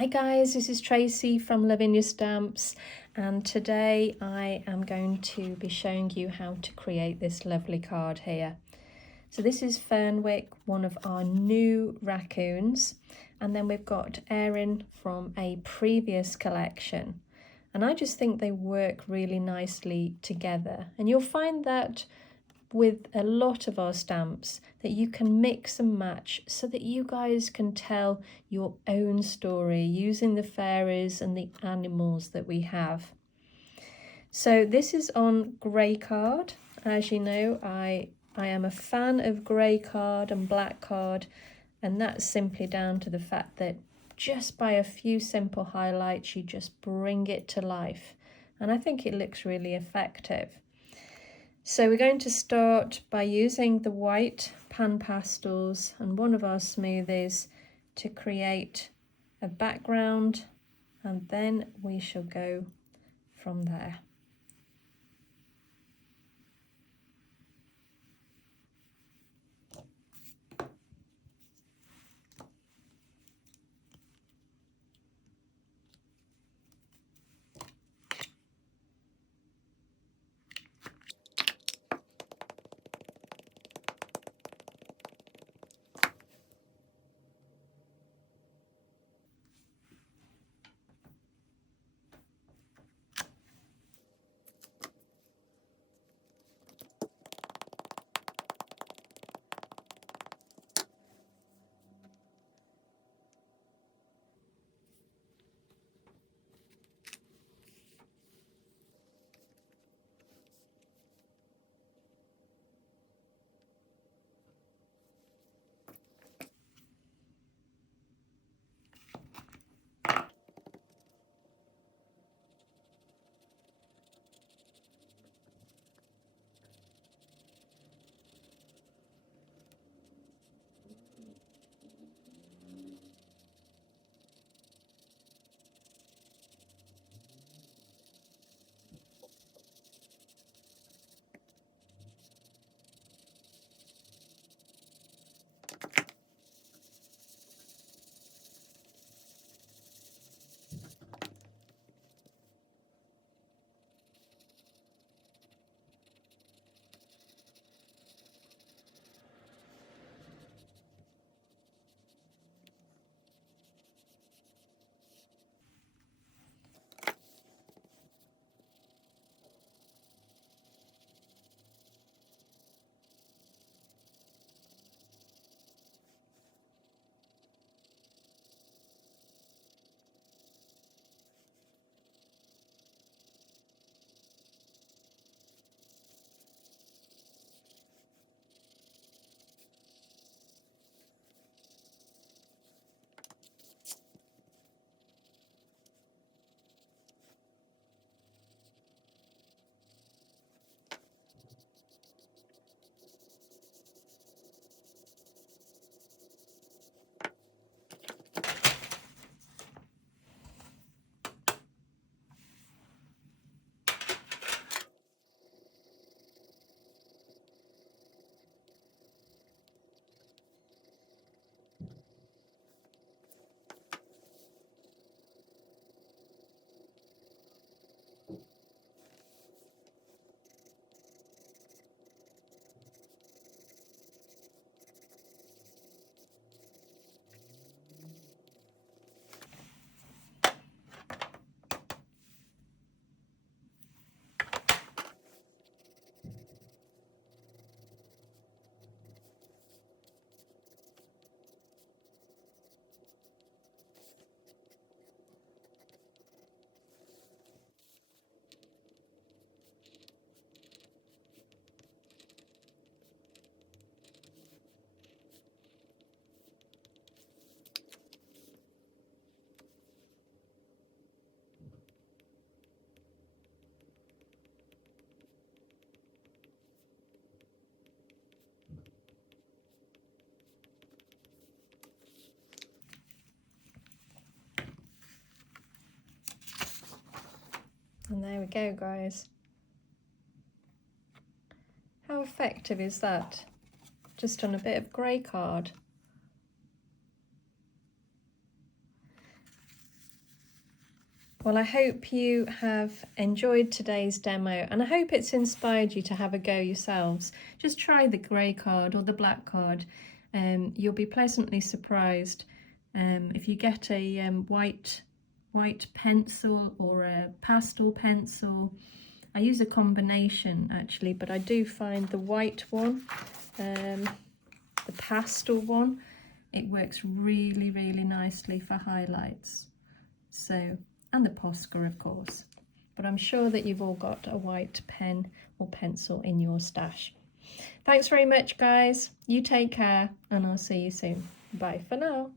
Hi guys, this is Tracy from Lavinia Stamps, and today I am going to be showing you how to create this lovely card here. So this is Fernwick, one of our new raccoons, and then we've got Eryn from a previous collection. And I just think they work really nicely together, and you'll find that with a lot of our stamps that you can mix and match so that you guys can tell your own story using the fairies and the animals that we have. So this is on grey card. As you know, I am a fan of grey card and black card, and that's simply down to the fact that just by a few simple highlights you just bring it to life, and I think it looks really effective. So we're going to start by using the white PanPastels and one of our smoothies to create a background, and then we shall go from there. And there we go, guys. How effective is that? Just on a bit of grey card. Well, I hope you have enjoyed today's demo, and I hope it's inspired you to have a go yourselves. Just try the grey card or the black card. You'll be pleasantly surprised. If you get a white pencil or a pastel pencil, I use a combination actually, but I do find the white one, the pastel one, it works really, really nicely for highlights. So, and the Posca of course, but I'm sure that you've all got a white pen or pencil in your stash. Thanks very much guys, you take care and I'll see you soon. Bye for now.